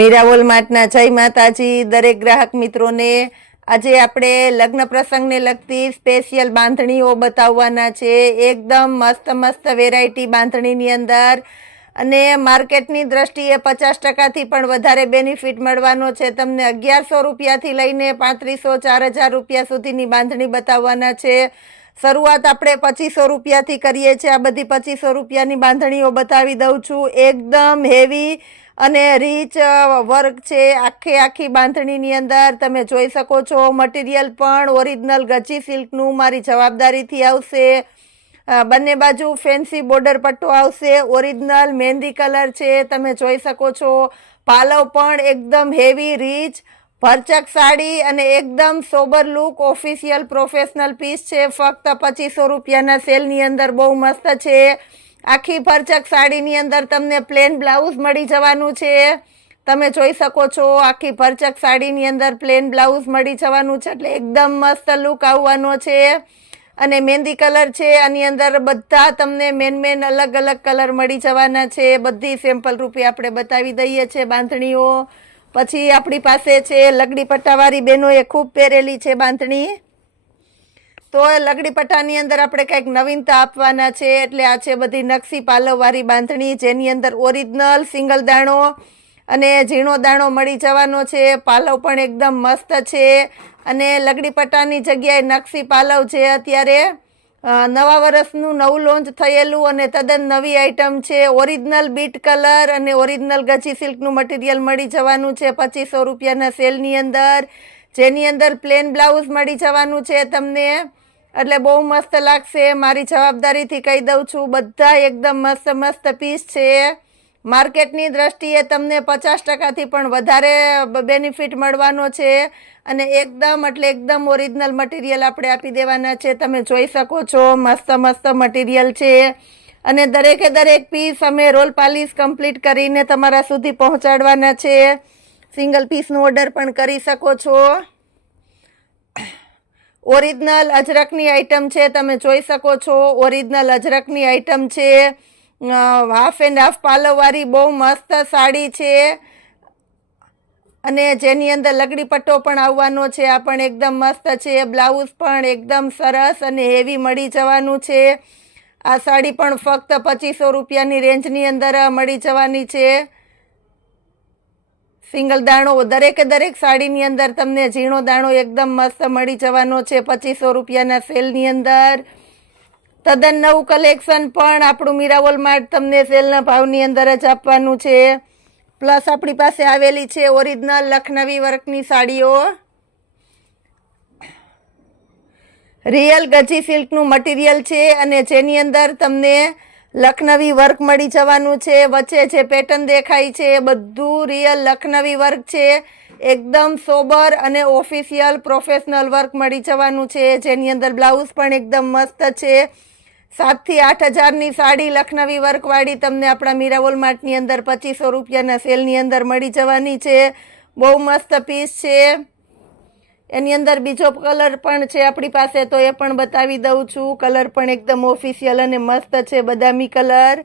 મીરાવોલ માર્ટના જય માતાજી દરેક ગ્રાહક મિત્રોને। આજે આપણે લગ્ન પ્રસંગને લગતી સ્પેશિયલ બાંધણીઓ બતાવવાના છે। એકદમ મસ્ત મસ્ત વેરાયટી બાંધણીની અંદર અને માર્કેટની દ્રષ્ટિએ 50%થી પણ વધારે બેનિફિટ મળવાનો છે। તમને 1100 રૂપિયાથી લઈને 3500-4000 રૂપિયા સુધીની બાંધણી બતાવવાના છે। શરૂઆત આપણે 2500 રૂપિયાથી કરીએ છીએ। આ બધી 2500 રૂપિયાની બાંધણીઓ બતાવી દઉં છું। એકદમ હેવી અને રીચ વર્ક છે આખી બાંધણીની અંદર। તમે જોઈ શકો છો મટીરિયલ પણ ઓરિજિનલ ગજી સિલ્કનું મારી જવાબદારીથી આવશે। બંને બાજુ ફેન્સી બોર્ડર પટ્ટો આવશે। ઓરિજિનલ મહેંદી કલર છે તમે જોઈ શકો છો। પાલવ પણ એકદમ હેવી રીચ ભરચક સાડી અને એકદમ sober look official professional piece છે। ફક્ત 2500 રૂપિયાના સેલની અંદર બહુ મસ્ત છે। આખી ભરચક સાડીની અંદર તમને પ્લેન બ્લાઉઝ મળી જવાનું છે। તમે જોઈ શકો છો આખી ભરચક સાડીની અંદર પ્લેન બ્લાઉઝ મળી જવાનું છે એટલે એકદમ મસ્ત લુક આવવાનો છે। અને મહેંદી કલર છે આની અંદર બધા તમને મેન અલગ અલગ કલર મળી જવાના છે। બધી સેમ્પલ રૂપે આપણે બતાવી દઈએ છીએ બાંધણીઓ। પછી આપણી પાસે છે લગડી પટ્ટાવાળી બહેનોએ ખૂબ પહેરેલી છે બાંધણી। તો લગડી પટ્ટાની અંદર આપણે કંઈક નવીનતા આપવાના છે એટલે આ છે બધી નકશી પાલવવાળી બાંધણી જેની અંદર ઓરિજિનલ સિંગલ દાણો અને ઝીણો દાણો મળી જવાનો છે। પાલવ પણ એકદમ મસ્ત છે અને લગડી પટ્ટાની જગ્યાએ નકશી પાલવ છે અત્યારે નવા વર્ષનું નવું લોન્ચ થયેલું અને તદ્દન નવી આઈટમ છે। ઓરિજિનલ બીટ કલર અને ઓરિજિનલ ગજી સિલ્કનું મટીરિયલ મળી જવાનું છે 2500 રૂપિયાના સેલની અંદર, જેની અંદર પ્લેન બ્લાઉઝ મળી જવાનું છે તમને એટલે બહુ મસ્ત લાગશે। મારી જવાબદારીથી કહી દઉં છું બધા એકદમ મસ્ત પીસ છે। માર્કેટની દ્રષ્ટિએ તમને 50%થી પણ વધારે બેનિફિટ મળવાનો છે અને એકદમ એટલે એકદમ ઓરિજિનલ મટીરિયલ આપણે આપી દેવાના છે। તમે જોઈ શકો છો મસ્ત મટીરિયલ છે અને દરેકે દરેક પીસ અમે રોલ પાલિશ કમ્પ્લીટ કરીને તમારા સુધી પહોંચાડવાના છે। સિંગલ પીસનો ઓર્ડર પણ કરી શકો છો। ઓરિજિનલ અજરકની આઈટમ છે તમે જોઈ શકો છો। ઓરિજિનલ અજરકની આઈટમ છે। હાફ એન્ડ હાફ પાલવવાળી બહુ મસ્ત સાડી છે અને જેની અંદર લગડી પટ્ટો પણ આવવાનો છે। આ પણ એકદમ મસ્ત છે। બ્લાઉઝ પણ એકદમ સરસ અને હેવી મળી જવાનું છે। આ સાડી પણ ફક્ત 2500 રૂપિયાની રેન્જની અંદર મળી જવાની છે। સિંગલ દાણો દરેકે દરેક સાડીની અંદર તમને ઝીણો દાણો એકદમ મસ્ત મળી જવાનો છે 2500 રૂપિયાના સેલની અંદર। તદ્દન નવું કલેક્શન પણ આપણું મીરાવોલ માર્ટ તમને સેલના ભાવની અંદર જ આપવાનું છે। પ્લસ આપણી પાસે આવેલી છે ઓરિજિનલ લખનવી વર્કની સાડીઓ। રિયલ ગજી સિલ્કનું મટીરિયલ છે અને જેની અંદર તમને લખનવી વર્ક મળી જવાનું છે। વચ્ચે જે પેટર્ન દેખાય છે બધું રિયલ લખનવી વર્ક છે। એકદમ સોબર અને ઓફિશિયલ પ્રોફેશનલ વર્ક મળી જવાનું છે જેની અંદર બ્લાઉઝ પણ એકદમ મસ્ત છે। 7 થી 8000ની સાડી લખનવી વર્કવાળી તમને આપણા મીરાવોલ માર્ટની અંદર 2500 રૂપિયાના સેલની અંદર મળી જવાની છે। બહુ મસ્ત પીસ છે। એની અંદર બીજો કલર પણ છે આપણી પાસે તો એ પણ બતાવી દઉં છું। કલર પણ એકદમ ઓફિશિયલ અને મસ્ત છે બદામી કલર।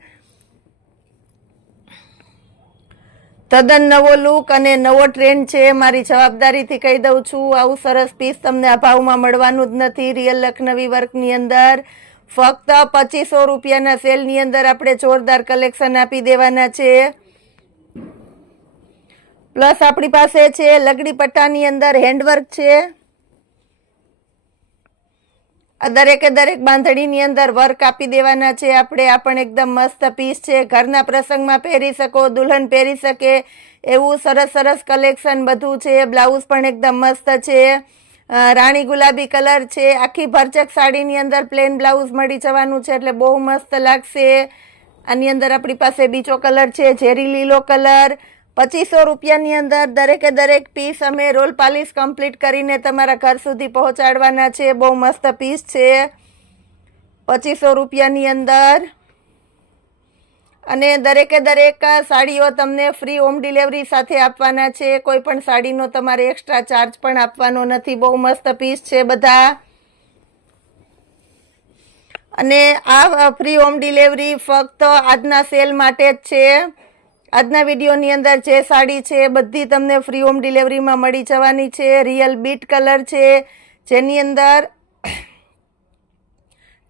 તદ્દન નવો લુક અને નવો ટ્રેન્ડ છે। મારી જવાબદારીથી કહી દઉં છું આવું સરસ પીસ તમને આ ભાવમાં મળવાનું જ નથી। રિયલ લખનવી વર્કની અંદર ફક્ત 2500 રૂપિયાના સેલની અંદર આપણે જોરદાર કલેક્શન આપી દેવાના છે। પ્લસ આપણી પાસે છે લગડી પટ્ટાની અંદર હેન્ડવર્ક છે। દરેકે દરેક બાંધણીની અંદર વર્ક આપી દેવાના છે આપણે। આ પણ એકદમ મસ્ત પીસ છે। ઘરના પ્રસંગમાં પહેરી શકો, દુલ્હન પહેરી શકે એવું સરસ કલેક્શન બધું છે। બ્લાઉઝ પણ એકદમ મસ્ત છે। રાણી ગુલાબી કલર છે। આખી ભરચક સાડીની અંદર પ્લેન બ્લાઉઝ મળી જવાનું છે એટલે બહુ મસ્ત લાગશે। આની અંદર આપણી પાસે બીજો કલર છે ઝેરી લીલો કલર। 2500 રૂપિયાની અંદર દરેકે દરેક પીસ અમે રોલ પાલિશ કમ્પ્લીટ કરીને તમારા ઘર સુધી પહોંચાડવાના છે। બહુ મસ્ત પીસ છે 2500 રૂપિયાની અંદર અને દરેકે દરેક સાડીઓ તમને ફ્રી હોમ ડિલિવરી સાથે આપવાના છે। કોઈ પણ સાડીનો તમારે એક્સ્ટ્રા ચાર્જ પણ આપવાનો નથી। બહુ મસ્ત પીસ છે બધા અને આ ફ્રી હોમ ડિલિવરી ફક્ત આજના સેલ માટે જ છે। આજના વિડીયોની અંદર જે સાડી છે બધી તમને ફ્રી હોમ ડિલિવરીમાં મળી જવાની છે. રિયલ બીટ કલર છે, જેની અંદર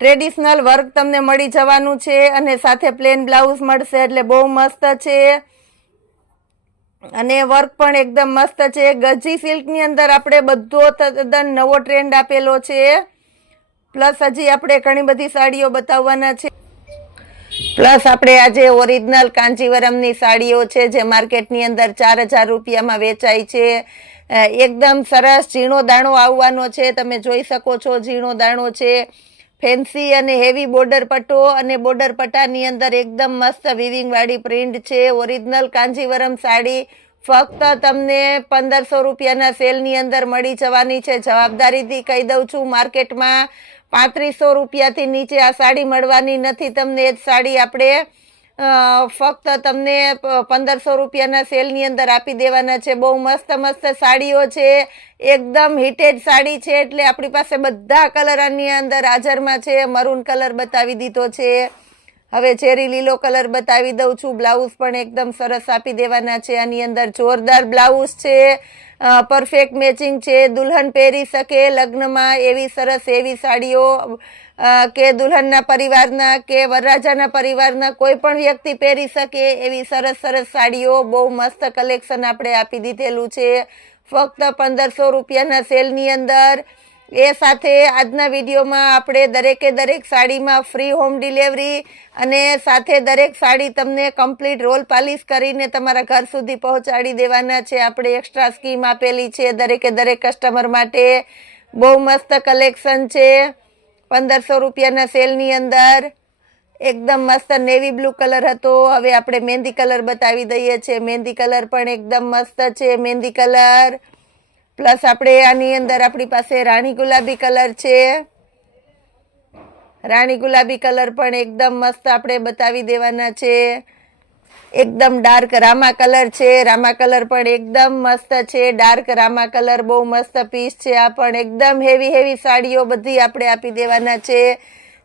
ટ્રેડિશનલ વર્ક તમને મળી જવાનું છે અને સાથે પ્લેન બ્લાઉઝ મળશે, એટલે બહુ મસ્ત છે અને વર્ક પણ એકદમ મસ્ત છે. ગજી સિલ્કની અંદર આપણે બધો તદ્દન નવો ટ્રેન્ડ આપેલો છે. પ્લસ હજી આપણે ઘણી બધી સાડીઓ બતાવવાના છે. પ્લસ આપણે આજે ઓરિજિનલ કાંજીવરમની સાડીઓ છે જે માર્કેટની અંદર 4000 રૂપિયામાં વેચાય છે. એકદમ સરસ ઝીણો દાણો આવવાનો છે, તમે જોઈ શકો છો ઝીણો દાણો છે. ફેન્સી અને હેવી બોર્ડર પટ્ટો અને બોર્ડર પટ્ટાની અંદર એકદમ મસ્ત વિવિંગ વાળી પ્રિન્ટ છે. ઓરિજિનલ કાંજીવરમ સાડી ફક્ત તમને 1500 રૂપિયાના સેલની અંદર મળી જવાની છે. જવાબદારીથી કહી દઉં છું, માર્કેટમાં 3500 રૂપિયાથી નીચે આ સાડી મળવાની નથી તમને. એ જ સાડી આપણે ફક્ત તમને 1500 રૂપિયાના સેલની અંદર આપી દેવાના છે. બહુ મસ્ત મસ્ત સાડીઓ છે, એકદમ હિટેડ સાડી છે, એટલે આપણી પાસે બધા કલર આની અંદર હાજરમાં છે. મરૂન કલર બતાવી દીધો છે, હવે ચેરી લીલો કલર બતાવી દઉં છું. બ્લાઉઝ પણ એકદમ સરસ આપી દેવાના છે. આની અંદર જોરદાર બ્લાઉઝ છે, પરફેક્ટ મેચિંગ છે, દુલ્હન પહેરી શકે લગ્નમાં એવી સરસ એવી સાડીઓ, કે દુલ્હનના પરિવારના કે વરરાજાના પરિવારના કોઈ પણ વ્યક્તિ પહેરી શકે એવી સરસ સરસ સાડીઓ. બહુ મસ્ત કલેક્શન આપણે આપી દીધેલું છે ફક્ત 1500 રૂપિયાના સેલની અંદર. એ સાથે આજના વિડીયોમાં આપણે દરેકે દરેક સાડીમાં ફ્રી હોમ ડિલિવરી અને સાથે દરેક સાડી તમને કમ્પ્લીટ રોલ પાલિશ કરીને તમારા ઘર સુધી પહોંચાડી દેવાના છે. આપણે એક્સ્ટ્રા સ્કીમ આપેલી છે દરેકે દરેક કસ્ટમર માટે. બહુ મસ્ત કલેક્શન છે 1500 રૂપિયાના સેલની અંદર. એકદમ મસ્ત નેવી બ્લુ કલર હતો, હવે આપણે મહેંદી કલર બતાવી દઈએ છીએ. મહેંદી કલર પણ એકદમ મસ્ત છે, મહેંદી કલર. પ્લસ આપણે આની અંદર આપણી પાસે રાણી ગુલાબી કલર છે. રાણી ગુલાબી કલર પણ એકદમ મસ્ત આપણે બતાવી દેવાના છે. એકદમ ડાર્ક રામા કલર છે, રામા કલર પણ એકદમ મસ્ત છે. ડાર્ક રામા કલર બહુ મસ્ત પીસ છે. આ પણ એકદમ હેવી હેવી સાડીઓ બધી આપણે આપી દેવાના છે.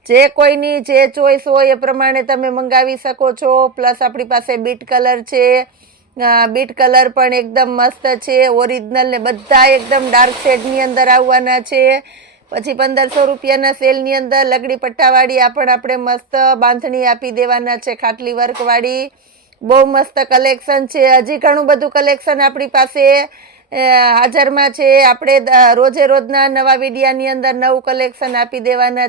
જે કોઈની જે ચોઈસ હોય એ પ્રમાણે તમે મંગાવી શકો છો. પ્લસ આપણી પાસે બીટ કલર છે, બીટ કલર પણ એકદમ મસ્ત છે. ઓરિજિનલ ને બધા એકદમ ડાર્ક શેડની અંદર આવવાના છે. પછી 1500 રૂપિયાના સેલની અંદર લગડી પટ્ટાવાળી આ પણ આપણે મસ્ત બાંધણી આપી દેવાના છે, ખાટલી વર્કવાળી. બહુ મસ્ત કલેક્શન છે. હજી ઘણું બધું કલેક્શન આપણી પાસે હાજરમાં છે. આપણે રોજે રોજના નવા વિડીયાની અંદર નવું કલેક્શન આપી દેવાના છે.